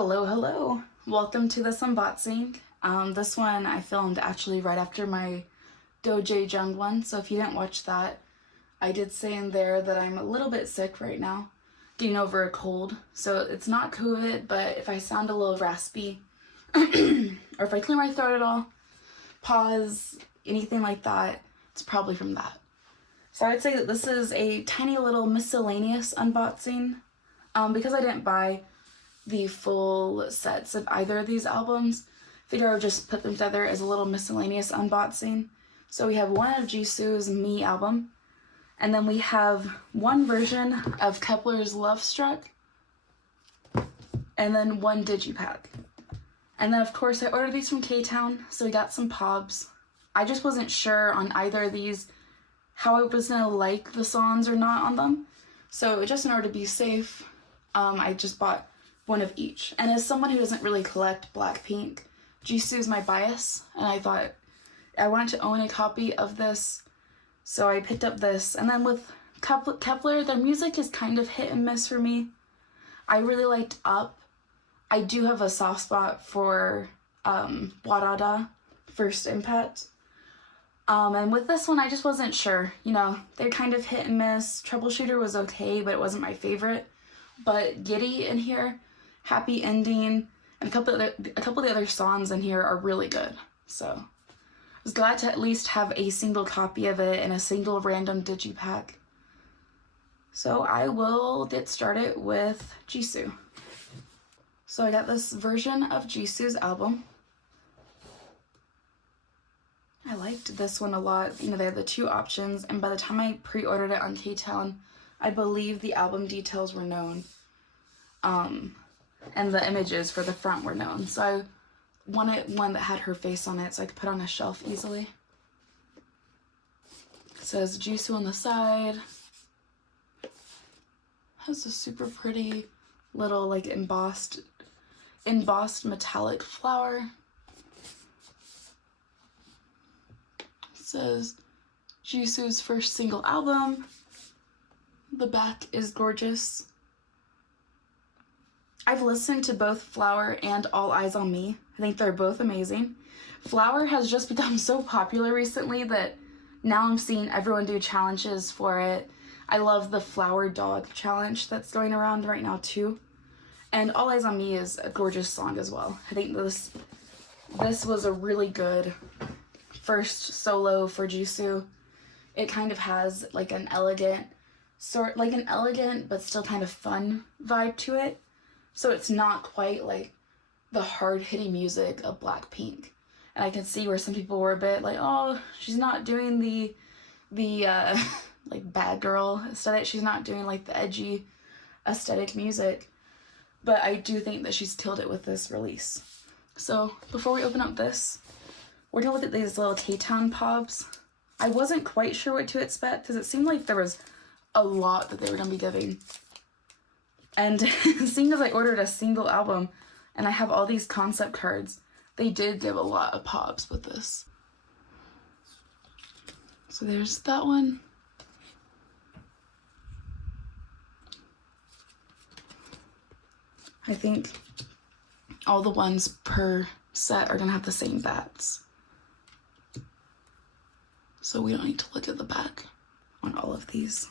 Hello, hello. Welcome to this unboxing. This one I filmed actually right after my Doja Jung one, so if you didn't watch that, I did say in there that I'm a little bit sick right now, getting over a cold. So it's not COVID, but if I sound a little raspy, or if I clear my throat at all, pause, anything like that, it's probably from that. So I'd say that this is a tiny little miscellaneous unboxing, because I didn't buy the full sets of either of these albums. Figure I would just put them together as a little miscellaneous unboxing. So we have one of Jisoo's Me album, and then we have one version of Kep1er's Love Struck, and then one digipack. And then of course I ordered these from K-Town, so we got some pobs. I just wasn't sure on either of these how I was gonna like the songs or not on them. So just in order to be safe, I just bought one of each. And as someone who doesn't really collect Blackpink, Jisoo is my bias, and I thought I wanted to own a copy of this, so I picked up this. And then with Kep1er, their music is kind of hit and miss for me. I really liked Up. I do have a soft spot for Wadada, First Impact. And with this one, I just wasn't sure. You know, they're kind of hit and miss. Troubleshooter was okay, but it wasn't my favorite. But Giddy in here, Happy Ending, and a couple of the other songs in here are really good. So I was glad to at least have a single copy of it in a single random digipack. So I will get started with Jisoo. So I got this version of Jisoo's album. I liked this one a lot. You know, they had the two options, and by the time I pre-ordered it on K-Town, I believe the album details were known. And the images for the front were known. So I wanted one that had her face on it so I could put on a shelf easily. It says Jisoo on the side. Has a super pretty little like embossed metallic flower. It says Jisoo's first single album. The back is gorgeous. I've listened to both Flower and All Eyes on Me. I think they're both amazing. Flower has just become so popular recently that now I'm seeing everyone do challenges for it. I love the Flower Dog challenge that's going around right now too. And All Eyes on Me is a gorgeous song as well. I think this was a really good first solo for Jisoo. It kind of has like an elegant but still kind of fun vibe to it. So it's not quite like the hard-hitting music of Blackpink. And I can see where some people were a bit like, oh, she's not doing the like bad girl aesthetic. She's not doing like the edgy aesthetic music. But I do think that she's killed it with this release. So before we open up this, we're gonna look at these little K-Town pobs. I wasn't quite sure what to expect because it seemed like there was a lot that they were gonna be giving. And seeing as I ordered a single album and I have all these concept cards, they did give a lot of pobs with this. So there's that one. I think all the ones per set are gonna have the same bats. So we don't need to look at the back on all of these.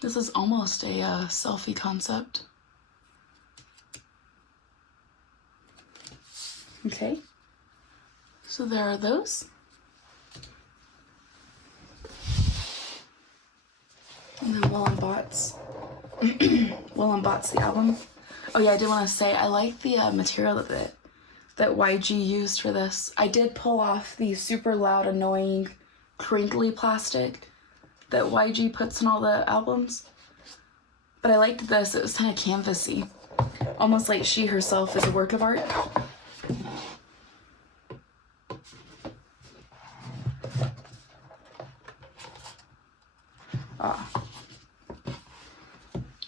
This is almost a selfie concept. Okay, so there are those. And then we'll unbox the album. Oh yeah, I did want to say I like the material that YG used for this. I did pull off the super loud, annoying, crinkly plastic that YG puts in all the albums. But I liked this. It was kind of canvasy. Almost like she herself is a work of art.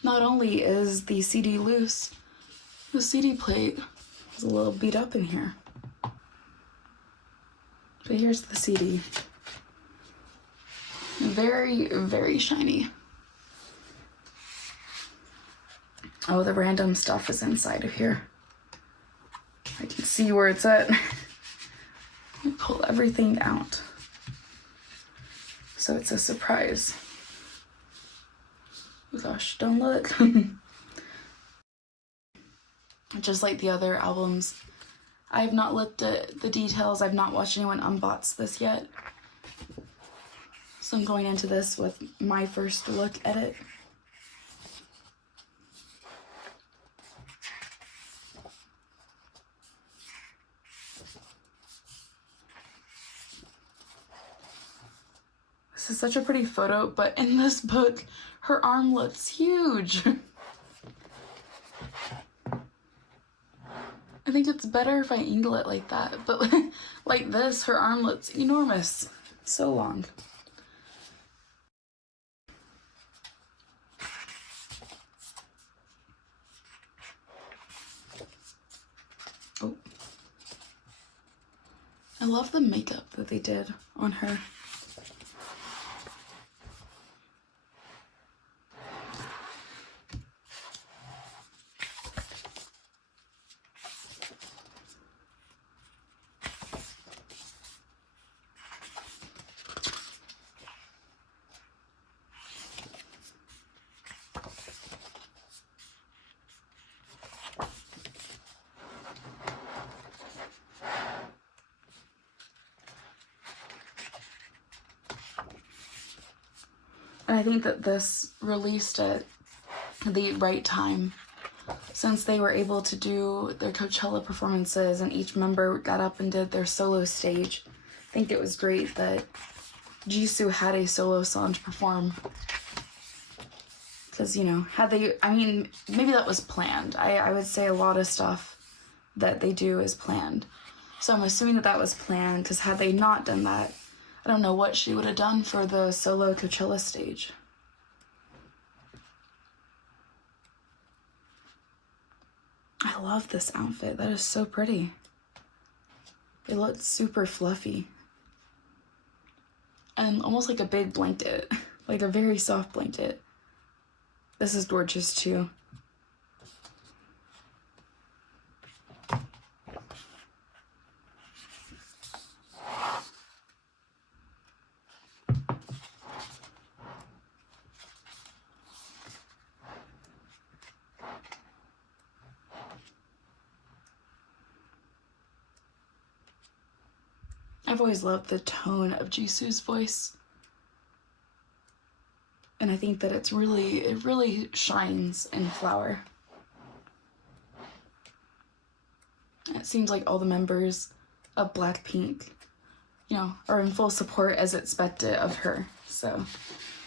Not only is the CD loose, the CD plate is a little beat up in here. But here's the CD. Very, very shiny. Oh, the random stuff is inside of here. I can see where it's at. Let me pull everything out. So it's a surprise. Oh gosh, don't look. Just like the other albums, I have not looked at the details. I've not watched anyone unbox this yet. So I'm going into this with my first look at it. This is such a pretty photo, but in this book, her arm looks huge. I think it's better if I angle it like that, but like this, her arm looks enormous. So long. Oh. I love the makeup that they did on her. And I think that this released at the right time, since they were able to do their Coachella performances and each member got up and did their solo stage. I think it was great that Jisoo had a solo song to perform. Because, you know, had they, I mean, maybe that was planned. I would say a lot of stuff that they do is planned. So I'm assuming that that was planned, because had they not done that, I don't know what she would have done for the solo Coachella stage. I love this outfit. That is so pretty. It looks super fluffy. And almost like a big blanket. Like a very soft blanket. This is gorgeous too. I've always loved the tone of Jisoo's voice. And I think that it really shines in Flower. It seems like all the members of Blackpink, you know, are in full support as expected of her. So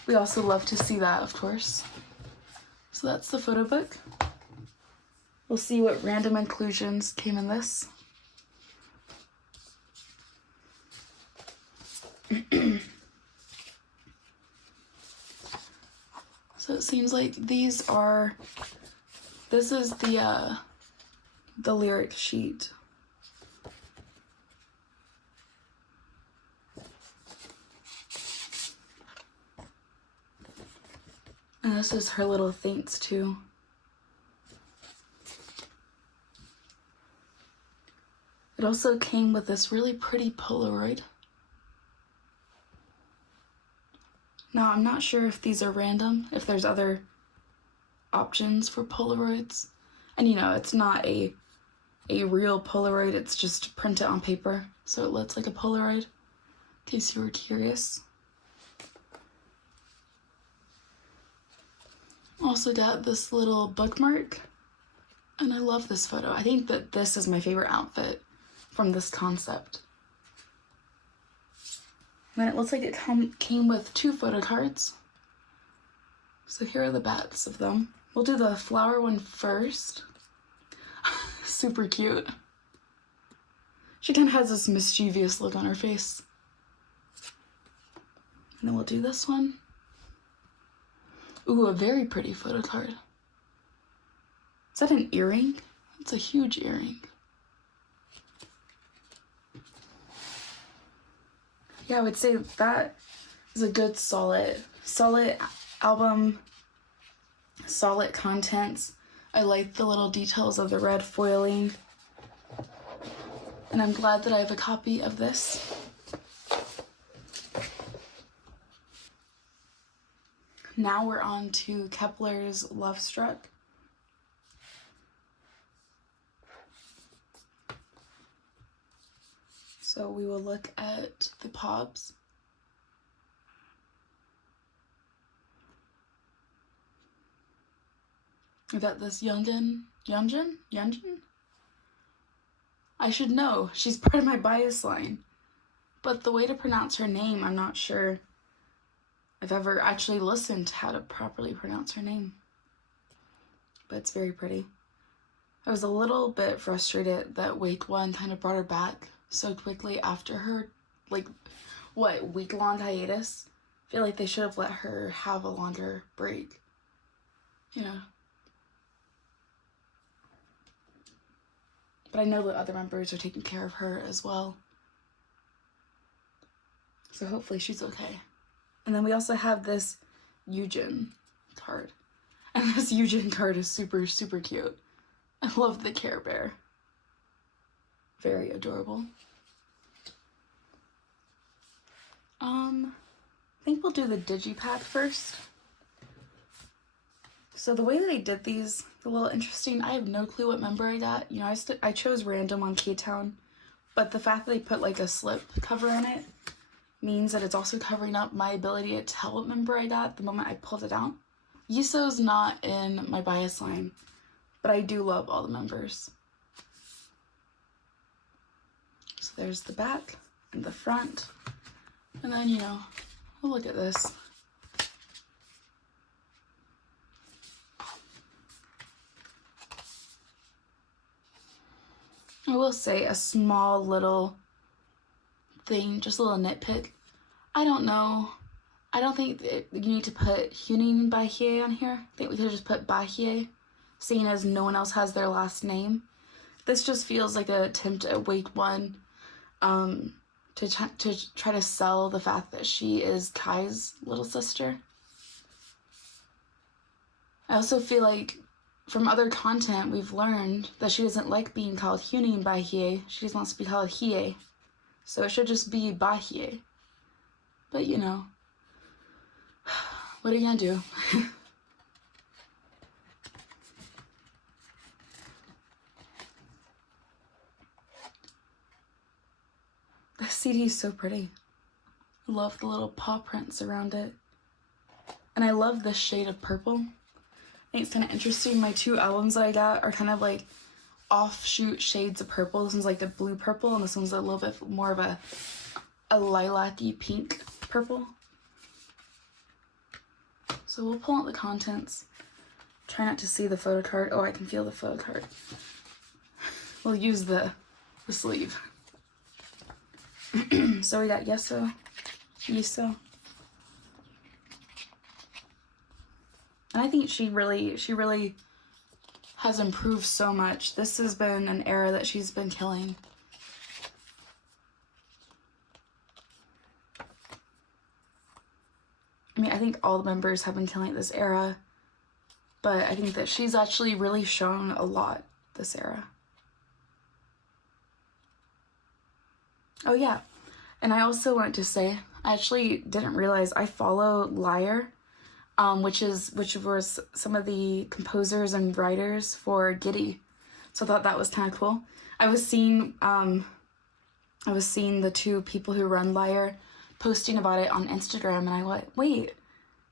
we also love to see that, of course. So that's the photo book. We'll see what random inclusions came in this. So it seems like this is the lyric sheet. And this is her little thanks too. It also came with this really pretty Polaroid. Now, I'm not sure if these are random, if there's other options for Polaroids. And you know, it's not a real Polaroid, it's just printed on paper. So it looks like a Polaroid, in case you were curious. Also got this little bookmark, and I love this photo. I think that this is my favorite outfit from this concept. And then it looks like it came with 2 photo cards. So here are the backs of them. We'll do the flower one first. Super cute. She kind of has this mischievous look on her face. And then we'll do this one. Ooh, a very pretty photo card. Is that an earring? It's a huge earring. Yeah, I would say that It's a good solid album, solid contents. I like the little details of the red foiling. And I'm glad that I have a copy of this. Now we're on to Kep1er's Love Struck. So we will look at the pobs. We got this Yunjin? I should know. She's part of my bias line. But the way to pronounce her name, I'm not sure I've ever actually listened to how to properly pronounce her name. But it's very pretty. I was a little bit frustrated that Kpop1er kind of brought her back so quickly after her, like, what, week-long hiatus? I feel like they should have let her have a longer break. You know? But I know that other members are taking care of her as well. So hopefully she's okay. And then we also have this Yujin card. And this Yujin card is super, super cute. I love the Care Bear. Very adorable. I think we'll do the Digipack first. So the way that I did these, a little interesting. I have no clue what member I got. You know, I chose random on K-Town, but the fact that they put like a slip cover on it means that it's also covering up my ability to tell what member I got the moment I pulled it out. Jisoo's not in my bias line, but I do love all the members. So there's the back and the front, and then, you know, we'll look at this. I will say a small little thing, just a little nitpick. I don't know. I don't think that you need to put Hunin Bahie on here. I think we could just put Bahie, seeing as no one else has their last name. This just feels like an attempt at Kpop1er to try to sell the fact that she is Kai's little sister. I also feel like from other content we've learned that she doesn't like being called Hunin Bahie. She just wants to be called Hie. So it should just be Bahie. But you know, what are you gonna do? The CD is so pretty. I love the little paw prints around it. And I love this shade of purple. I think it's kind of interesting. My two albums that I got are kind of like offshoot shades of purple. This one's like the blue purple, and this one's a little bit more of a lilac-y pink purple. So we'll pull out the contents. Try not to see the photo card. Oh, I can feel the photo card. We'll use the sleeve. So we got Jisoo. And I think she really has improved so much. This has been an era that she's been killing. I mean, I think all the members have been killing this era, but I think that she's actually really shown a lot this era. Oh yeah, and I also wanted to say, I actually didn't realize I follow Lyre, which was some of the composers and writers for Giddy, so I thought that was kind of cool. I was seeing the two people who run Lyre posting about it on Instagram, and I went, wait,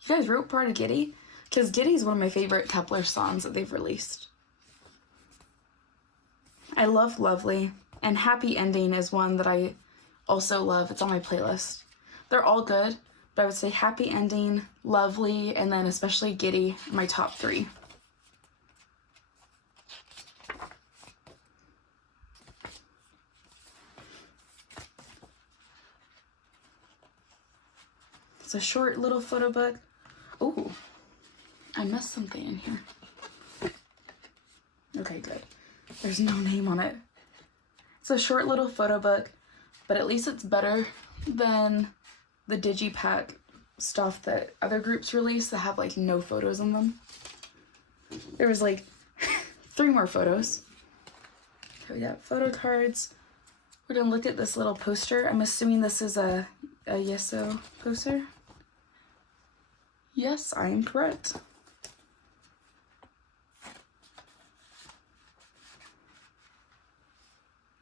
you guys wrote part of Giddy? Because Giddy is one of my favorite Kep1er songs that they've released. I love Lovely, and Happy Ending is one that I also love. It's on my playlist. They're all good, but I would say Happy Ending, Lovely, and then especially Giddy are my top three. It's a short little photo book. Ooh, I missed something in here. Okay, good. There's no name on it. It's a short little photo book, but at least it's better than the Digipack stuff that other groups release that have like no photos in them. There was like 3 more photos. Okay, we got photo cards. We're gonna look at this little poster. I'm assuming this is a Jisoo poster. Yes, I am correct.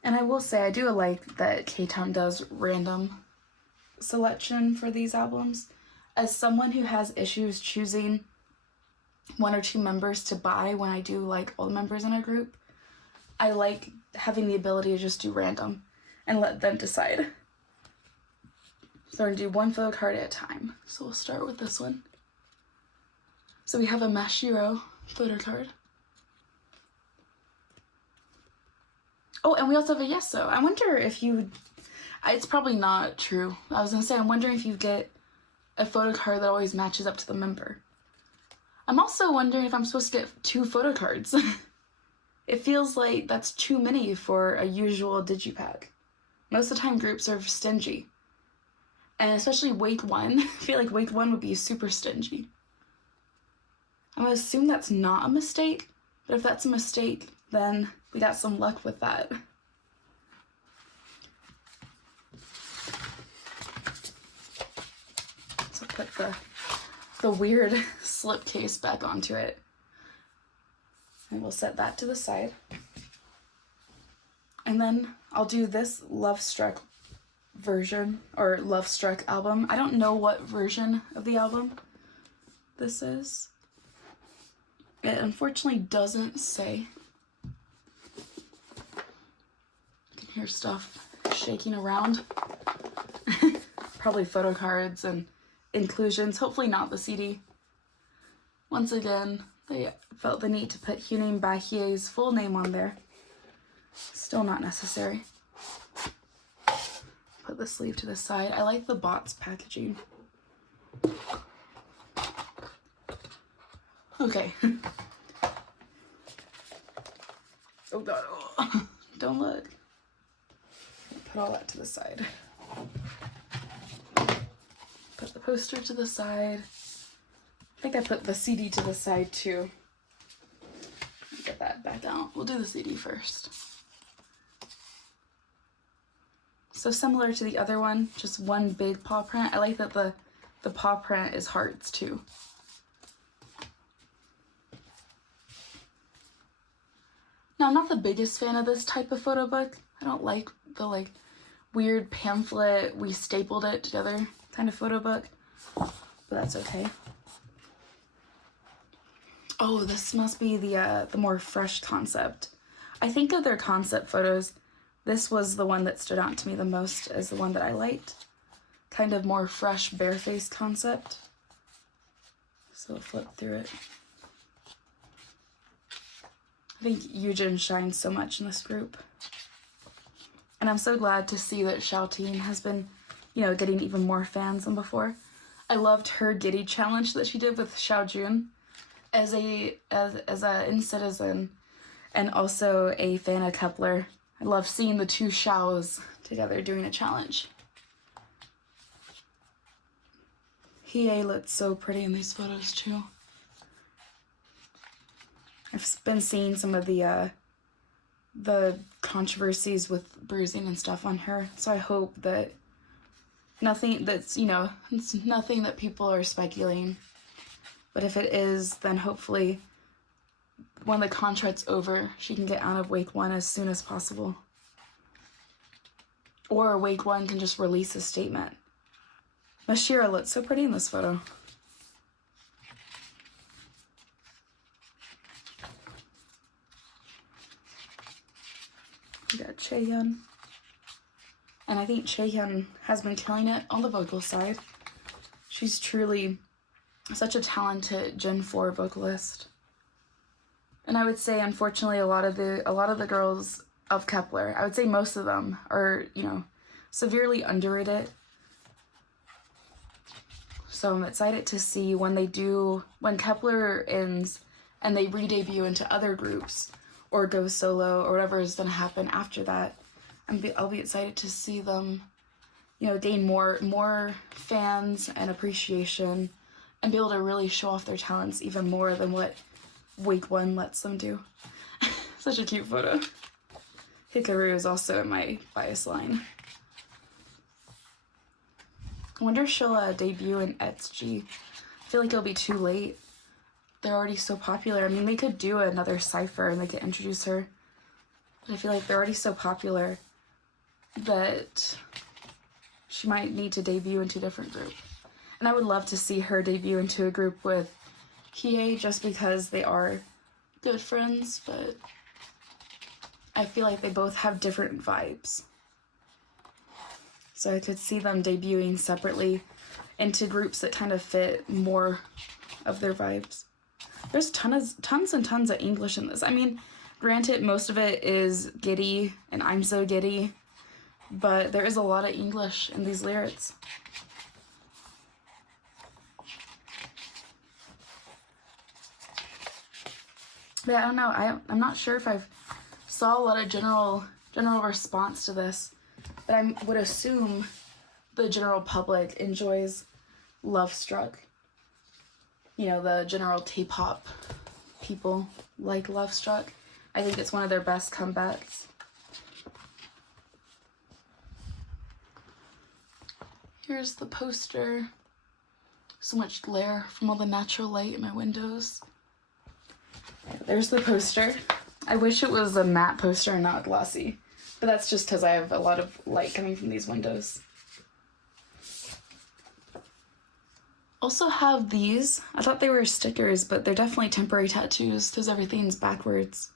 And I will say, I do like that Kpop does random selection for these albums. As someone who has issues choosing 1 or 2 members to buy when I do like all the members in a group, I like having the ability to just do random and let them decide. So we're gonna do 1 photo card at a time. So we'll start with this one. So we have a Mashiro photo card. Oh, and we also have a Jisoo. I wonder if you, it's probably not true. I was gonna say, I'm wondering if you get a photo card that always matches up to the member. I'm also wondering if I'm supposed to get 2 photo cards. It feels like that's too many for a usual digipack. Most of the time groups are stingy. And especially week 1, I feel like week 1 would be super stingy. I'm gonna assume that's not a mistake, but if that's a mistake, then we got some luck with that. So put the weird slipcase back onto it. And we'll set that to the side. And then I'll do this Love Struck version, or Love Struck album. I don't know what version of the album this is. It unfortunately doesn't say. You can hear stuff shaking around. Probably photo cards and inclusions, hopefully not the CD. Once again, they felt the need to put Hyunmin Bahie's full name on there. Still not necessary. Put the sleeve to the side. I like the box packaging. Okay. Oh god. Oh. Don't look. Put all that to the side. Put the poster to the side. I think I put the CD to the side too. Get that back out. We'll do the CD first. So similar to the other one, just 1 big paw print. I like that the paw print is hearts too. Now, I'm not the biggest fan of this type of photo book. I don't like the weird pamphlet, we stapled it together kind of photo book, but that's okay. Oh, this must be the more fresh concept. I think of their concept photos, this was the one that stood out to me the most as the one that I liked. Kind of more fresh, barefaced concept. So we'll flip through it. I think Yujin shines so much in this group. And I'm so glad to see that Xiaoting has been, getting even more fans than before. I loved her Giddy challenge that she did with Xiaojun as a in-citizen and also a fan of Kep1er. I love seeing the 2 Xiaos together doing a challenge. Hie looked so pretty in these photos too. I've been seeing some of the controversies with bruising and stuff on her, so I hope that it's nothing that people are speculating. But if it is, then hopefully when the contract's over, she can get out of week 1 as soon as possible. Or week 1 can just release a statement. Mashiro looks so pretty in this photo. We got Chaehyun. And I think Chaehyun has been killing it on the vocal side. She's truly such a talented Gen 4 vocalist. And I would say, unfortunately, a lot of the girls of Kep1er, I would say most of them are, severely underrated. So I'm excited to see when Kep1er ends and they re-debut into other groups or go solo or whatever is going to happen after that. I'll be excited to see them, you know, gain more fans and appreciation and be able to really show off their talents even more than what week 1 lets them do. Such a cute photo. Hikaru is also in my bias line. I wonder if she'll debut in ETSG. I feel like it'll be too late. They're already so popular. I mean, they could do another cypher and they could introduce her. But I feel like they're already so popular that she might need to debut into a different group. And I would love to see her debut into a group with Hiei just because they are good friends, but I feel like they both have different vibes. So I could see them debuting separately into groups that kind of fit more of their vibes. There's tons and tons of English in this. I mean, granted, most of it is giddy and I'm so giddy, but there is a lot of English in these lyrics. But I don't know, I'm not sure if I've saw a lot of general response to this, but I would assume the general public enjoys Love Struck. You know, the general K-pop people like Love Struck. I think it's one of their best comebacks. Here's the poster. So much glare from all the natural light in my windows. There's the poster. I wish it was a matte poster and not glossy, but that's just because I have a lot of light coming from these windows. Also have these. I thought they were stickers, but they're definitely temporary tattoos because everything's backwards.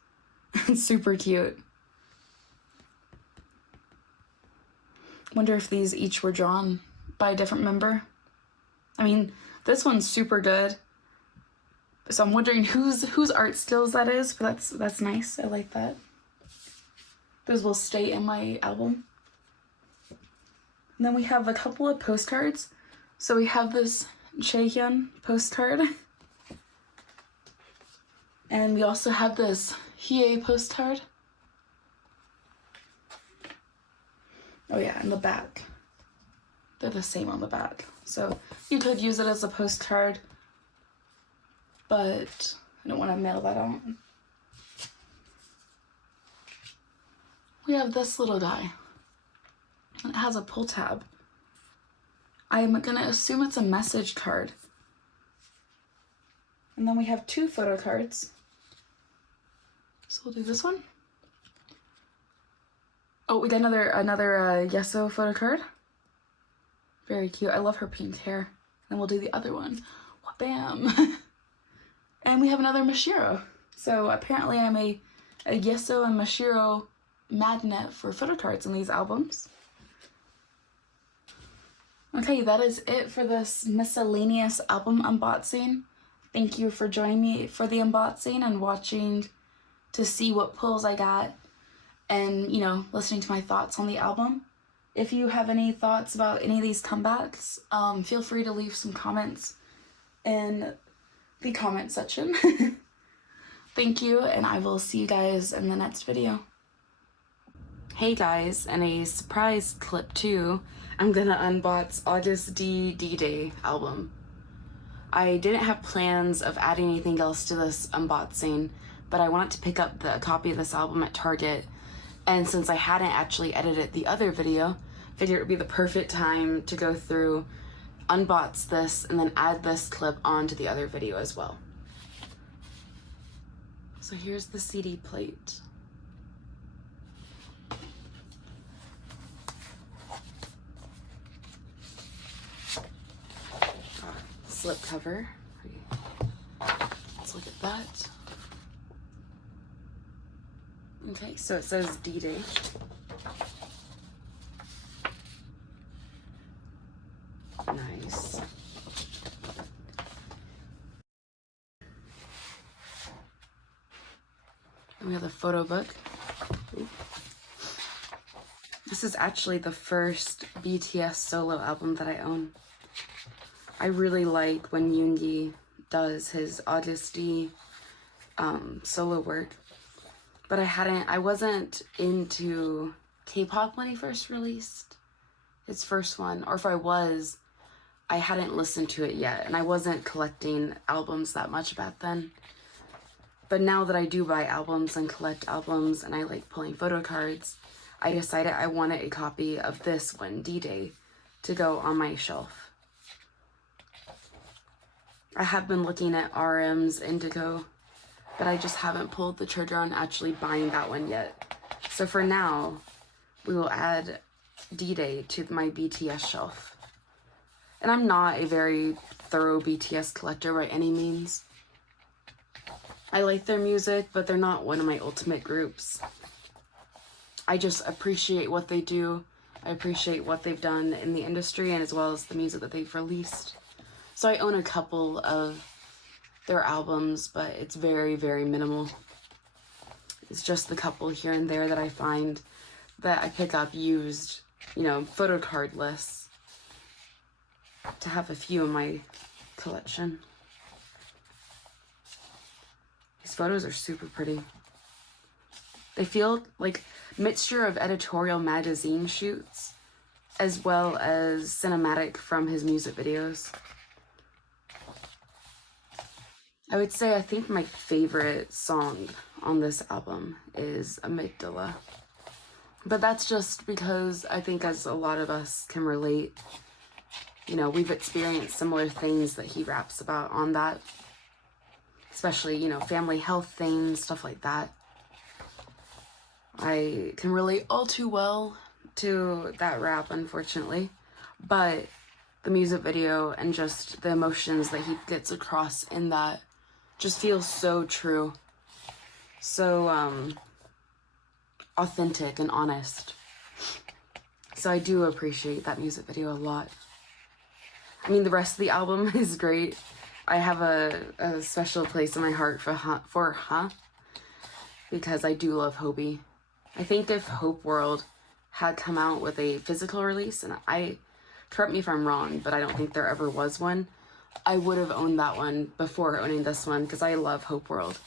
It's super cute. Wonder if these each were drawn by a different member. I mean, this one's super good. So I'm wondering whose art skills that is, but that's nice. I like that. Those will stay in my album. And then we have a couple of postcards. So we have this Chaehyun postcard. And we also have this Hiei postcard. Oh yeah, and the back. They're the same on the back. So you could use it as a postcard, but I don't want to mail that out. We have this little guy. And it has a pull tab. I'm gonna assume it's a message card. And then we have 2 photo cards. So we'll do this one. Oh, we got another Jisoo photo card. Very cute. I love her pink hair. Then we'll do the other one. Bam! And we have another Mashiro. So apparently I'm a Jisoo and Mashiro magnet for photo cards in these albums. Okay, that is it for this miscellaneous album unboxing. Thank you for joining me for the unboxing and watching to see what pulls I got and, you know, listening to my thoughts on the album. If you have any thoughts about any of these comebacks, feel free to leave some comments in the comment section. Thank you, and I will see you guys in the next video. Hey guys, and a surprise clip too. I'm gonna unbox August D-Day album. I didn't have plans of adding anything else to this unboxing, but I wanted to pick up a copy of this album at Target, and since I hadn't actually edited the other video, I figured it would be the perfect time to go through, unbox this, and then add this clip onto the other video as well. So here's the CD plate. Slip cover. Let's look at that. Okay, so it says D-Day. Nice. And we have the photo book. Ooh. This is actually the first BTS solo album that I own. I really like when Yoongi does his August D solo work, but I wasn't into K-pop when he first released his first one, or if I was, I hadn't listened to it yet, and I wasn't collecting albums that much back then. But now that I do buy albums and collect albums, and I like pulling photo cards, I decided I wanted a copy of this one, D-Day, to go on my shelf. I have been looking at RM's Indigo, but I just haven't pulled the trigger on actually buying that one yet. So for now, we will add D-Day to my BTS shelf. And I'm not a very thorough BTS collector by any means. I like their music, but they're not one of my ultimate groups. I just appreciate what they do. I appreciate what they've done in the industry, and as well as the music that they've released. So I own a couple of their albums, but it's very, very minimal. It's just the couple here and there that I find that I pick up used, you know, photo card lists to have a few in my collection. These photos are super pretty. They feel like a mixture of editorial magazine shoots as well as cinematic from his music videos. I would say I think my favorite song on this album is Amygdala. But that's just because I think as a lot of us can relate, you know, we've experienced similar things that he raps about on that. Especially, you know, family health things, stuff like that. I can relate all too well to that rap, unfortunately. But the music video and just the emotions that he gets across in that just feels so true. So, authentic and honest. So I do appreciate that music video a lot. I mean, the rest of the album is great. I have a special place in my heart for Huh, because I do love Hobie. I think if Hope World had come out with a physical release, and correct me if I'm wrong, but I don't think there ever was one, I would have owned that one before owning this one, because I love Hope World.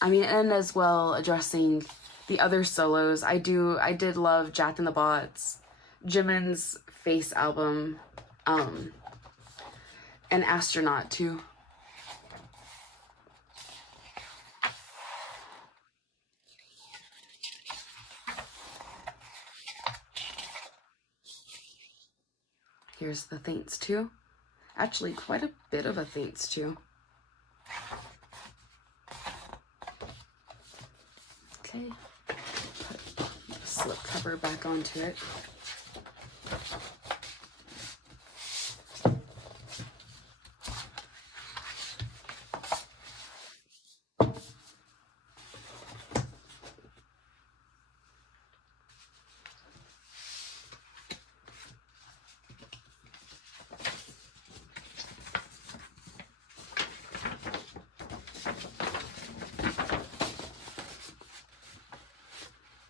I mean, and as well, addressing the other solos, I did love Jack in the Box, Jimin's Face album, and Astronaut too. Here's the thanks to. Actually, quite a bit of a thanks to. Okay, put the slip cover back onto it.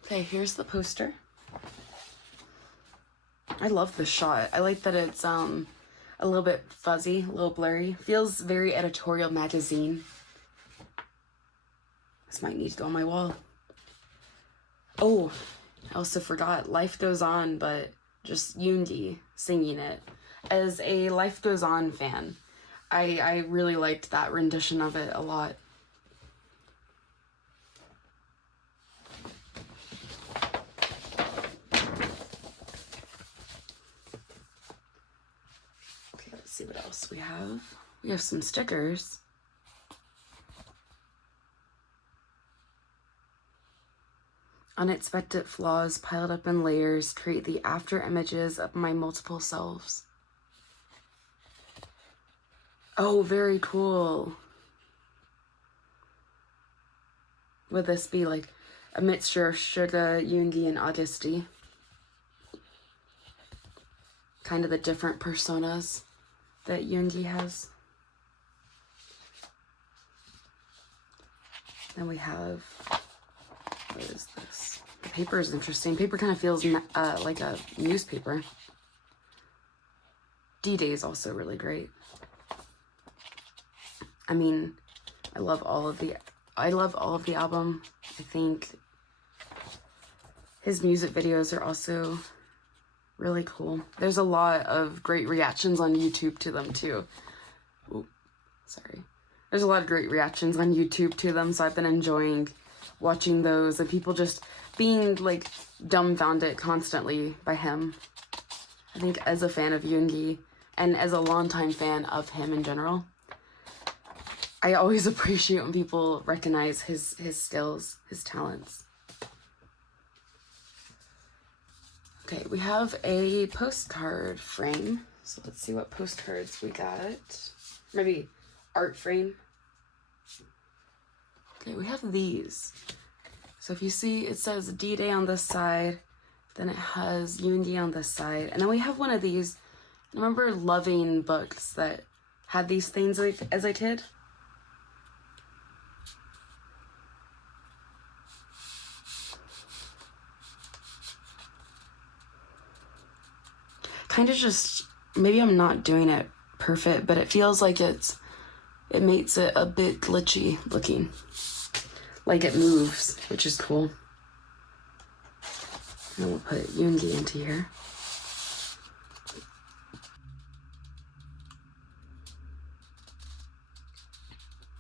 Okay, here's the poster. I love this shot. I like that it's a little bit fuzzy, a little blurry. Feels very editorial magazine. This might need to go on my wall. Oh, I also forgot Life Goes On, but just Yoongi singing it. As a Life Goes On fan, I really liked that rendition of it a lot. See what else we have. We have some stickers. Unexpected flaws piled up in layers create the after images of my multiple selves. Oh, very cool. Would this be like a mixture of Suga, Yoongi, and Augusty? Kind of the different personas that Yoongi has. Then we have, what is this? The paper is interesting. Paper kind of feels like a newspaper. D-Day is also really great. I mean, I love all of the album. I think his music videos are also Really cool. There's a lot of great reactions on YouTube to them too. Ooh, sorry. There's a lot of great reactions on YouTube to them, so I've been enjoying watching those and people just being like dumbfounded constantly by him. I think as a fan of Yoongi and as a longtime fan of him in general, I always appreciate when people recognize his skills, his talents. Okay, we have a postcard frame. So let's see what postcards we got. Maybe art frame. Okay, we have these. So if you see, it says D-Day on this side, then it has Yoongi on this side, and then we have one of these. I remember loving books that had these things as a kid. Kind of just, maybe I'm not doing it perfect, but it feels like it makes it a bit glitchy looking. Like it moves, which is cool. And we'll put Yoongi into here.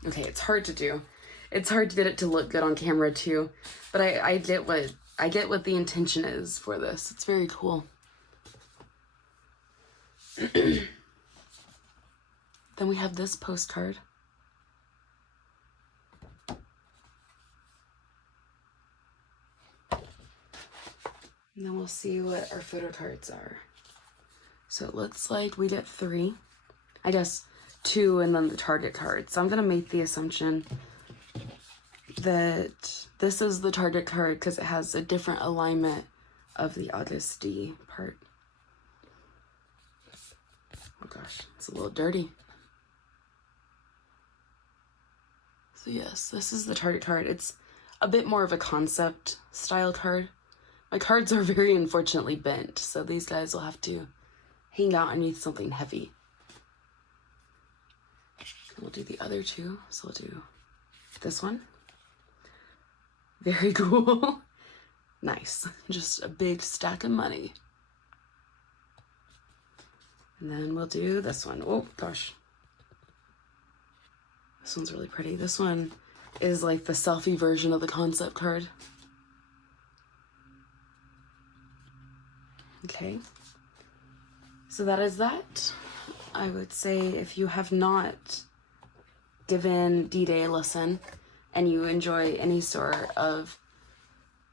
Okay, it's hard to do. It's hard to get it to look good on camera too, but I get what the intention is for this. It's very cool. Then we have this postcard. And then we'll see what our photo cards are. So it looks like we get 3. I guess 2 and then the target card. So I'm gonna make the assumption that this is the target card because it has a different alignment of the August D part. Oh gosh, it's a little dirty. So yes, this is the target card. It's a bit more of a concept style card. My cards are very unfortunately bent, so these guys will have to hang out underneath something heavy. We'll do the other 2. So we'll do this one. Very cool. Nice. Just a big stack of money. And then we'll do this one. Oh gosh. This one's really pretty. This one is like the selfie version of the concept card. Okay. So that is that. I would say if you have not given D-Day a listen and you enjoy any sort of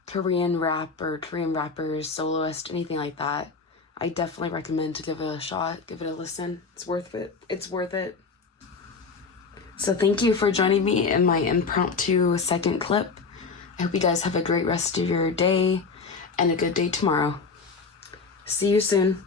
Korean rap or Korean rappers, soloist, anything like that, I definitely recommend to give it a shot, give it a listen. It's worth it. It's worth it. So thank you for joining me in my impromptu second clip. I hope you guys have a great rest of your day and a good day tomorrow. See you soon.